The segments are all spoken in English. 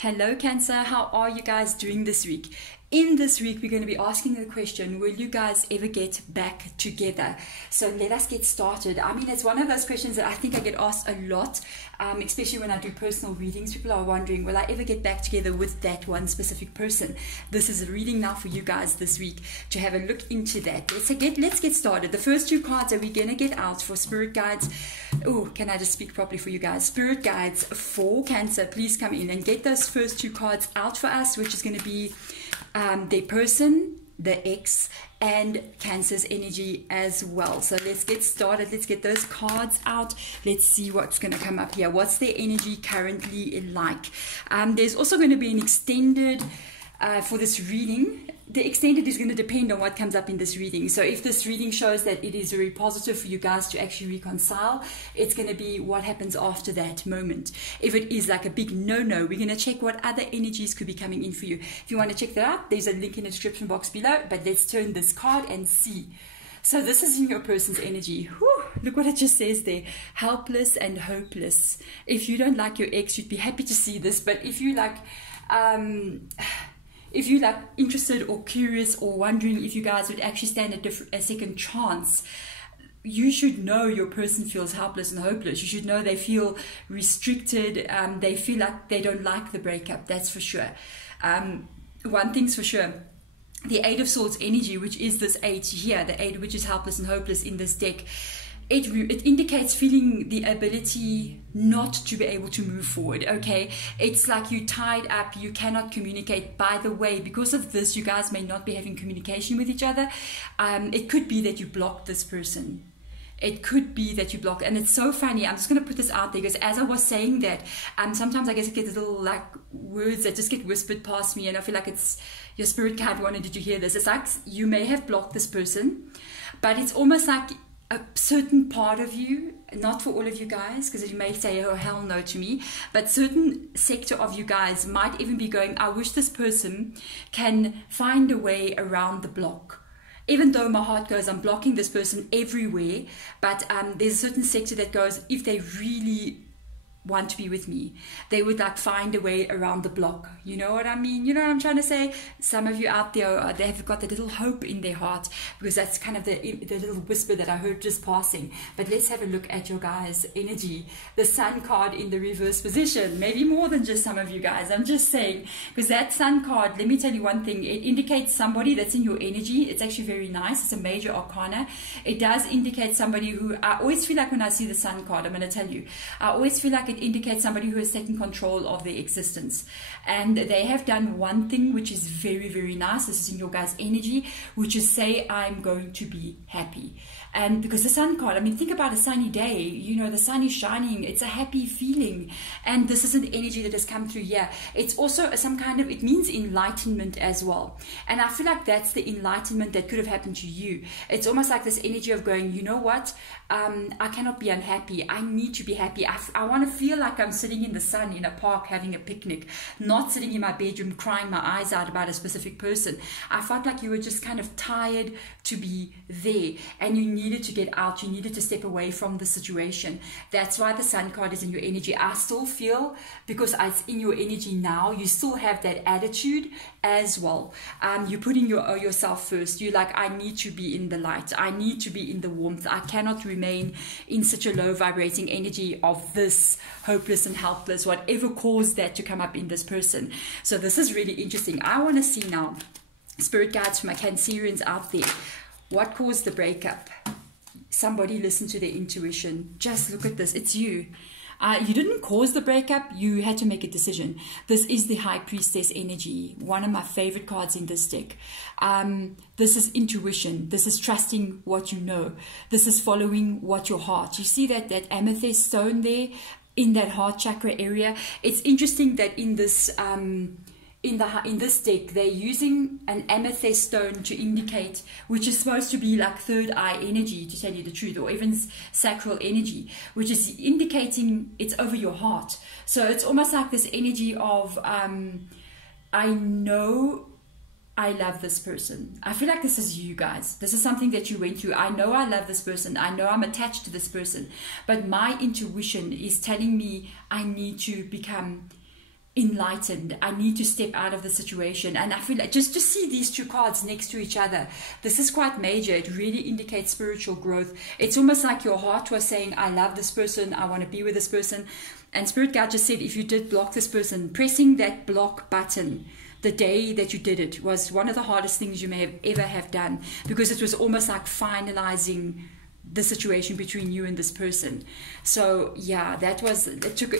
Hello Cancer, how are you guys doing this week? In this week, we're going to be asking the question, will you guys ever get back together? So let us get started. I mean, it's one of those questions that I think I get asked a lot, especially when I do personal readings. People are wondering, will I ever get back together with that one specific person? This is a reading now for you guys this week to have a look into that. Let's get started. The first two cards that we're going to get out for spirit guides. Oh, can I just speak properly for you guys? Spirit guides for Cancer, please come in and get those first two cards out for us, which is going to be their person, the ex, and Cancer's energy as well. So let's get started. Let's get those cards out. Let's see what's going to come up here. What's their energy currently like? There's also going to be an extended for this reading. The extended is going to depend on what comes up in this reading. So if this reading shows that it is very positive for you guys to actually reconcile, it's going to be what happens after that moment. If it is like a big no-no, we're going to check what other energies could be coming in for you. If you want to check that out, there's a link in the description box below. But let's turn this card and see. So this is in your person's energy. Whew, look what it just says there. Helpless and hopeless. If you don't like your ex, you'd be happy to see this. But if you like... if you're like interested or curious or wondering if you guys would actually stand a second chance, you should know your person feels helpless and hopeless. You should know they feel restricted. They feel like they don't like the breakup. That's for sure. One thing's for sure. The Eight of Swords energy, which is this 8 here, the 8 which is helpless and hopeless in this deck, it indicates feeling the ability not to be able to move forward, okay? It's like you're tied up, you cannot communicate. By the way, because of this, you guys may not be having communication with each other. It could be that you blocked this person. It could be that you block, and it's so funny. I'm just going to put this out there because as I was saying that, sometimes I guess I get little like words that just get whispered past me, and I feel like it's your spirit guide wanted you to hear this. It's like you may have blocked this person, but it's almost like a certain part of you, not for all of you guys, because you may say, oh, hell no to me, but certain sector of you guys might even be going, I wish this person can find a way around the block. Even though my heart goes, I'm blocking this person everywhere, but there's a certain sector that goes, if they really want to be with me, they would like find a way around the block. You know what I mean? You know what I'm trying to say? Some of you out there, they have got a little hope in their heart, because that's kind of the little whisper that I heard just passing. But let's have a look at your guys' energy. The Sun card in the reverse position, maybe more than just some of you guys. I'm just saying, because that Sun card, let me tell you one thing, it indicates somebody that's in your energy. It's actually very nice. It's a major arcana. It does indicate somebody who, I always feel like when I see the Sun card, I'm going to tell you, I always feel like it indicates somebody who has taken control of their existence, and they have done one thing which is very, very nice. This is in your guys' energy, which is say, I'm going to be happy. And because the Sun card, I mean, think about a sunny day, you know, the sun is shining, it's a happy feeling, and this is an energy that has come through here. It's also some kind of, it means enlightenment as well, and I feel like that's the enlightenment that could have happened to you. It's almost like this energy of going, you know what, I cannot be unhappy, I need to be happy. I want to feel like I'm sitting in the sun in a park having a picnic, not sitting in my bedroom crying my eyes out about a specific person. I felt like you were just kind of tired to be there, and you needed to get out, you needed to step away from the situation. That's why the Sun card is in your energy. I still feel, because it's in your energy now, you still have that attitude as well. You're putting yourself first. You're like, I need to be in the light, I need to be in the warmth, I cannot remain in such a low vibrating energy of this hopeless and helpless, whatever caused that to come up in this person. So this is really interesting. I want to see now, spirit guides for my Cancerians out there, what caused the breakup? Somebody listen to their intuition. Just look at this. It's you. You didn't cause the breakup. You had to make a decision. This is the High Priestess energy. One of my favorite cards in this deck. This is intuition. This is trusting what you know. This is following what your heart. You see that amethyst stone there in that heart chakra area? It's interesting that in this... in this deck, they're using an amethyst stone to indicate, which is supposed to be like third eye energy, to tell you the truth, or even sacral energy, which is indicating it's over your heart. So it's almost like this energy of, I know I love this person. I feel like this is you guys. This is something that you went through. I know I love this person. I know I'm attached to this person. But my intuition is telling me I need to become enlightened. I need to step out of the situation. And I feel like just to see these two cards next to each other, this is quite major. It really indicates spiritual growth. It's almost like your heart was saying, I love this person, I want to be with this person. And Spirit Guide just said, if you did block this person, pressing that block button the day that you did it was one of the hardest things you may have ever have done, because it was almost like finalizing the situation between you and this person. So yeah, it took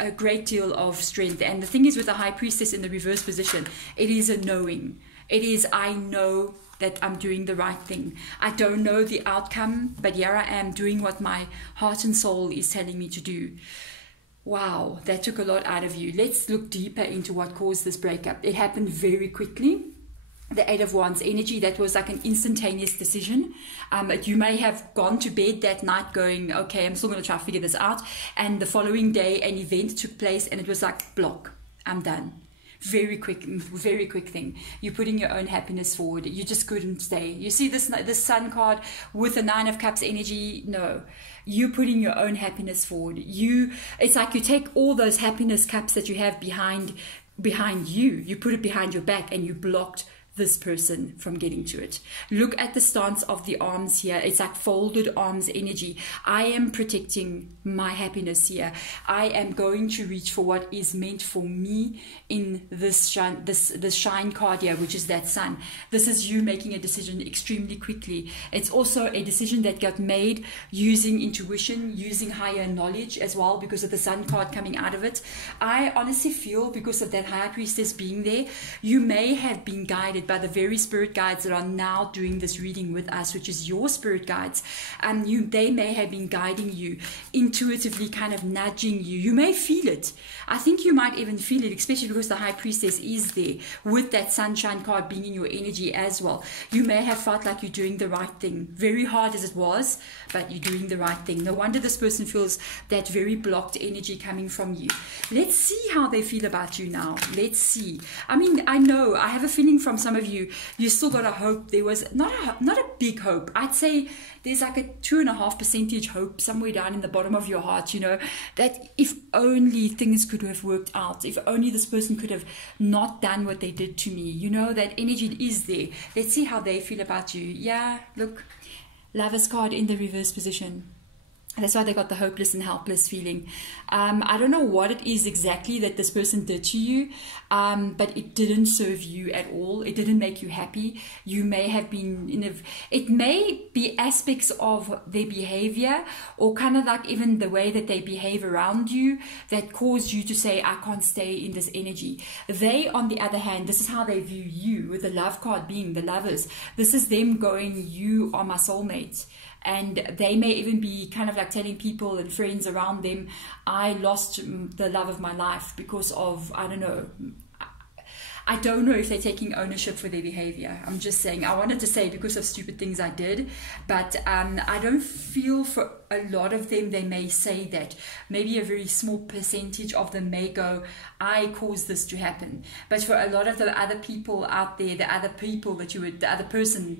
a great deal of strength. And the thing is, with the High Priestess in the reverse position, it is a knowing. It is, I know that I'm doing the right thing. I don't know the outcome, but here I am doing what my heart and soul is telling me to do. Wow, that took a lot out of you. Let's look deeper into what caused this breakup. It happened very quickly. The Eight of Wands energy, that was like an instantaneous decision. You may have gone to bed that night going, okay, I'm still going to try to figure this out. And the following day, an event took place and it was like, block, I'm done. Very quick thing. You're putting your own happiness forward. You just couldn't stay. You see this Sun card with the Nine of Cups energy? No. You're putting your own happiness forward. It's like you take all those happiness cups that you have behind you put it behind your back, and you blocked this person from getting to it. Look at the stance of the arms here. It's like folded arms energy. I am protecting my happiness here. I am going to reach for what is meant for me in this shine card here, which is that Sun. This is you making a decision extremely quickly. It's also a decision that got made using intuition, using higher knowledge as well, because of the Sun card coming out of it. I honestly feel, because of that High Priestess being there, you may have been guided by the very spirit guides that are now doing this reading with us, which is your spirit guides. They may have been guiding you, intuitively kind of nudging you. You may feel it. I think you might even feel it, especially because the High Priestess is there with that sunshine card being in your energy as well. You may have felt like you're doing the right thing, very hard as it was, but you're doing the right thing. No wonder this person feels that very blocked energy coming from you. Let's see how they feel about you now. Let's see. I mean, I know, I have a feeling from some of you still got a hope. There was not a big hope. I'd say there's like a 2.5% hope somewhere down in the bottom of your heart, that if only things could have worked out, if only this person could have not done what they did to me, that energy is there. Let's see how they feel about you. Yeah, look, Lover's card in the reverse position. That's why they got the hopeless and helpless feeling. I don't know what it is exactly that this person did to you, but it didn't serve you at all. It didn't make you happy. You may have been it may be aspects of their behavior, or kind of like even the way that they behave around you, that caused you to say, I can't stay in this energy. They, on the other hand, this is how they view you, with the Love card being the Lovers. This is them going, you are my soulmate. And they may even be kind of like telling people and friends around them, I lost the love of my life because of, I don't know. I don't know if they're taking ownership for their behavior. I'm just saying, I wanted to say because of stupid things I did, but I don't feel for a lot of them they may say that. Maybe a very small percentage of them may go, I caused this to happen. But for a lot of the other people out there, the other person,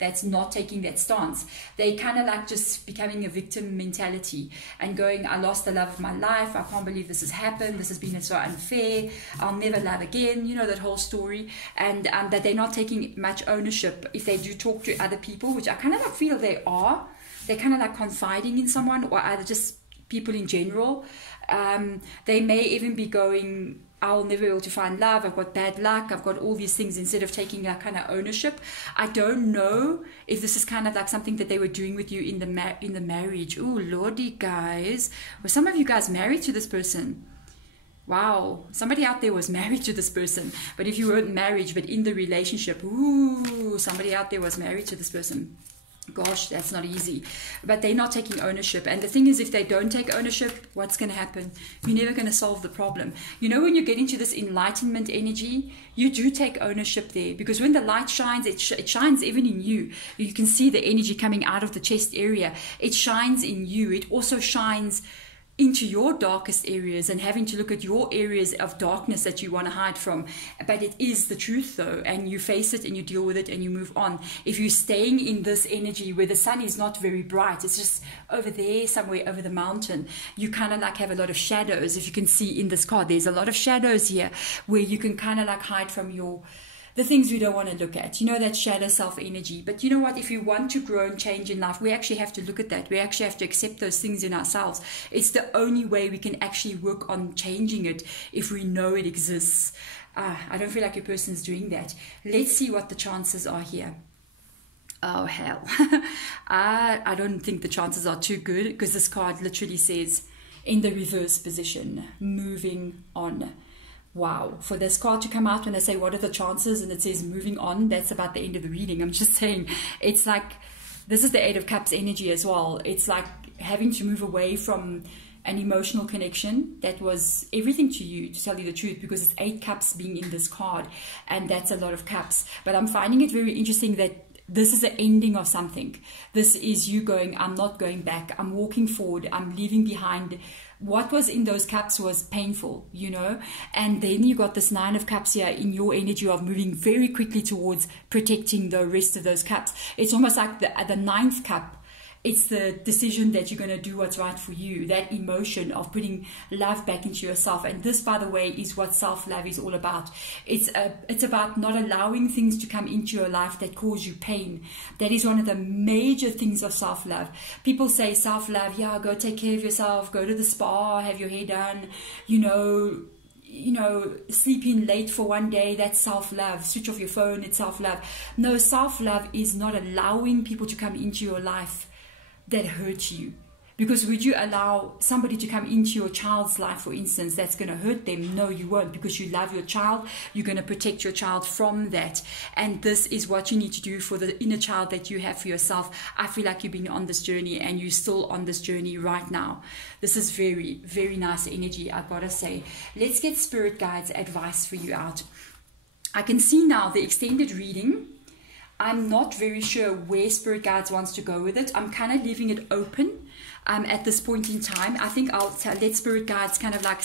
that's not taking that stance, they kind of like just becoming a victim mentality and going, I lost the love of my life, I can't believe this has happened, this has been so unfair, I'll never love again, that whole story. And that they're not taking much ownership if they do talk to other people, which I kind of like feel they are. They're kind of like confiding in someone, or either just people in general. They may even be going, I'll never be able to find love, I've got bad luck, I've got all these things, instead of taking that kind of ownership. I don't know if this is kind of like something that they were doing with you in the marriage. Oh, Lordy, guys. Were some of you guys married to this person? Wow, somebody out there was married to this person. But if you weren't married, but in the relationship, ooh, somebody out there was married to this person. Gosh, that's not easy. But they're not taking ownership. And the thing is, if they don't take ownership, what's going to happen? You're never going to solve the problem. When you get into this enlightenment energy, you do take ownership there. Because when the light shines, it shines even in you. You can see the energy coming out of the chest area. It shines in you. It also shines into your darkest areas and having to look at your areas of darkness that you want to hide from. But it is the truth though, and you face it and you deal with it and you move on. If you're staying in this energy where the sun is not very bright, it's just over there somewhere over the mountain, you kind of like have a lot of shadows. If you can see in this card, there's a lot of shadows here where you can kind of like hide from the things we don't want to look at, you know, that shadow self energy. But you know what, if you want to grow and change in life, we actually have to look at that. We actually have to accept those things in ourselves. It's the only way we can actually work on changing it, if we know it exists. I don't feel like a person's doing that. Let's see what the chances are here. Oh hell. I don't think the chances are too good, because this card literally says in the reverse position, moving on. Wow, for this card to come out when I say what are the chances and it says moving on, that's about the end of the reading. I'm just saying, it's like, this is the Eight of Cups energy as well. It's like having to move away from an emotional connection that was everything to you, to tell you the truth, because it's 8 cups being in this card, and that's a lot of cups. But I'm finding it very interesting that this is the ending of something. This is you going, I'm not going back, I'm walking forward, I'm leaving behind. What was in those cups was painful, you know. And then you got this 9 of cups here in your energy of moving very quickly towards protecting the rest of those cups. It's almost like the 9th cup. It's the decision that you're going to do what's right for you, that emotion of putting love back into yourself. And this, by the way, is what self-love is all about. It's about not allowing things to come into your life that cause you pain. That is one of the major things of self-love. People say self-love, yeah, go take care of yourself, go to the spa, have your hair done, you know, sleep in late for one day, that's self-love. Switch off your phone, it's self-love. No, self-love is not allowing people to come into your life that hurt you. Because would you allow somebody to come into your child's life, for instance, that's going to hurt them? No, you won't, because you love your child. You're going to protect your child from that. And this is what you need to do for the inner child that you have for yourself. I feel like you've been on this journey, and you're still on this journey right now. This is very, very nice energy, I've got to say. Let's get Spirit Guides advice for you out. I can see now the extended reading. I'm not very sure where Spirit Guides wants to go with it. I'm kind of leaving it open at this point in time. I think I'll let Spirit Guides kind of like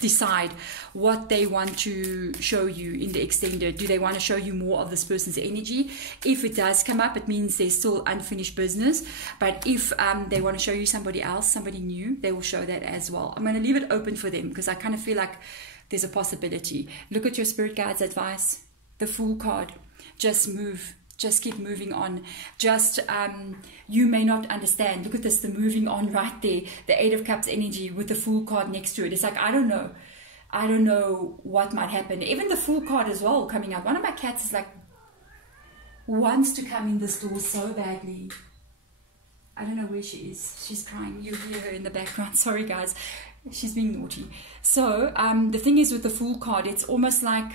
decide what they want to show you in the extended. Do they want to show you more of this person's energy? If it does come up, it means there's still unfinished business. But if they want to show you somebody else, somebody new, they will show that as well. I'm going to leave it open for them, because I kind of feel like there's a possibility. Look at your Spirit Guides advice. The Fool card. Just move. Just keep moving on. Just, you may not understand. Look at this, the moving on right there. The 8 of Cups energy with the Fool card next to it. It's like, I don't know. I don't know what might happen. Even the Fool card as well coming out. One of my cats is like, wants to come in this door so badly. I don't know where she is. She's crying. You hear her in the background. Sorry, guys. She's being naughty. So, the thing is with the Fool card, it's almost like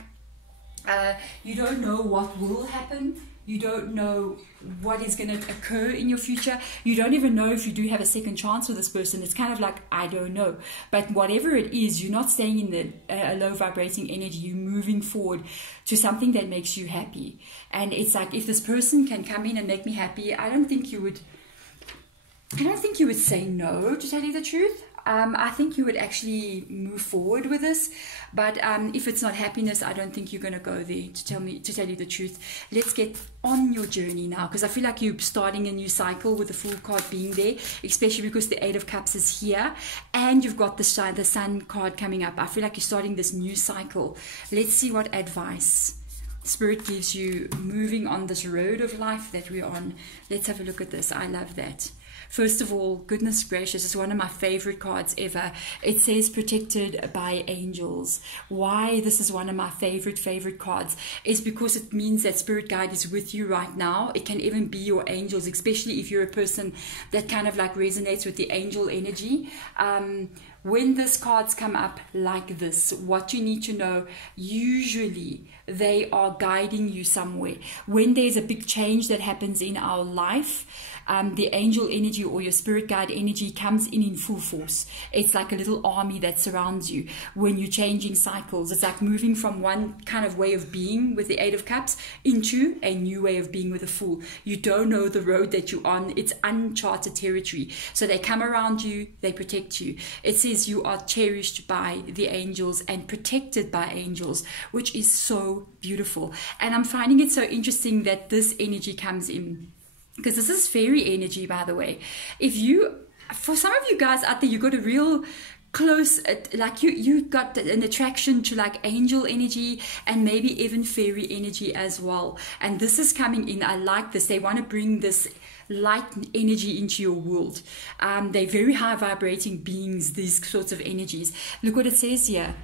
you don't know what will happen. You don't know what is going to occur in your future. You don't even know if you do have a second chance with this person. It's kind of like, I don't know. But whatever it is, you're not staying in the low vibrating energy. You're moving forward to something that makes you happy. And it's like, if this person can come in and make me happy, I don't think you would say no, to tell you the truth. I think you would actually move forward with this, but if it's not happiness, I don't think you're going to go there, to tell you the truth. Let's get on your journey now, because I feel like you're starting a new cycle with the Fool card being there, especially because the 8 of Cups is here, and you've got the Sun card coming up. I feel like you're starting this new cycle. Let's see what advice Spirit gives you moving on this road of life that we're on. Let's have a look at this. I love that. First of all, goodness gracious, it's one of my favorite cards ever. It says protected by angels. Why this is one of my favorite cards is because it means that Spirit Guide is with you right now. It can even be your angels, especially if you're a person that kind of like resonates with the angel energy. when these cards come up like this, what you need to know, usually they are guiding you somewhere. When there's a big change that happens in our life, the angel energy or your spirit guide energy comes in full force. It's like a little army that surrounds you. When you're changing cycles, it's like moving from one kind of way of being with the Eight of Cups into a new way of being with the Fool. You don't know the road that you're on. It's uncharted territory. So they come around you, they protect you. It says you are cherished by the angels and protected by angels, which is so beautiful. And I'm finding it so interesting that this energy comes in, because this is fairy energy, by the way. For some of you guys out there, you got a real close, like you got an attraction to like angel energy and maybe even fairy energy as well. And this is coming in. I like this. They want to bring this light energy into your world. They're very high vibrating beings, these sorts of energies. Look what it says here: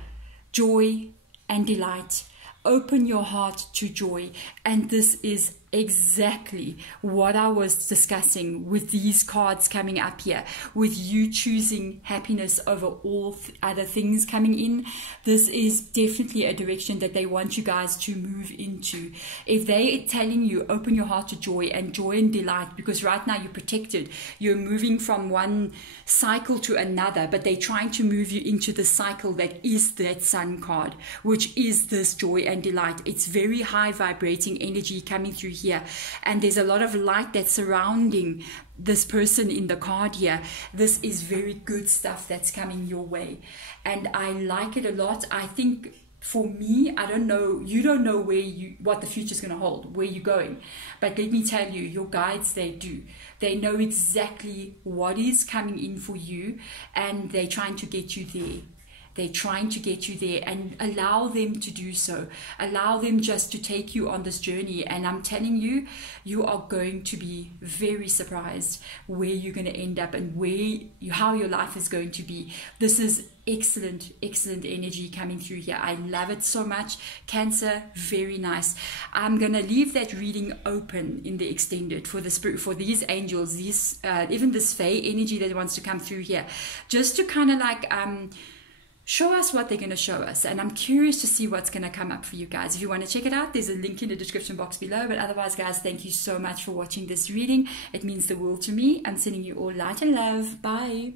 joy and delight. Open your heart to joy. And this is exactly what I was discussing with these cards coming up here, with you choosing happiness over all other things coming in. This is definitely a direction that they want you guys to move into. If they are telling you open your heart to joy and delight, because right now you're protected, you're moving from one cycle to another, but they're trying to move you into the cycle that is that Sun card, which is this joy and delight. It's very high vibrating energy coming through here, and there's a lot of light that's surrounding this person in the card here. This is very good stuff that's coming your way, and I like it a lot. I think for me, I don't know, you don't know what the future is going to hold, where you're going, but let me tell you, your guides, they do. They know exactly what is coming in for you, and they're trying to get you there. They're trying to get you there, and allow them to do so. Allow them just to take you on this journey. And I'm telling you, you are going to be very surprised where you're going to end up and how your life is going to be. This is excellent energy coming through here. I love it so much. Cancer, very nice. I'm gonna leave that reading open in the extended for the spirit, for these angels, these even this fae energy that wants to come through here, just to kind of like show us what they're going to show us. And I'm curious to see what's going to come up for you guys. If you want to check it out, there's a link in the description box below. But otherwise, guys, thank you so much for watching this reading. It means the world to me. I'm sending you all light and love. Bye.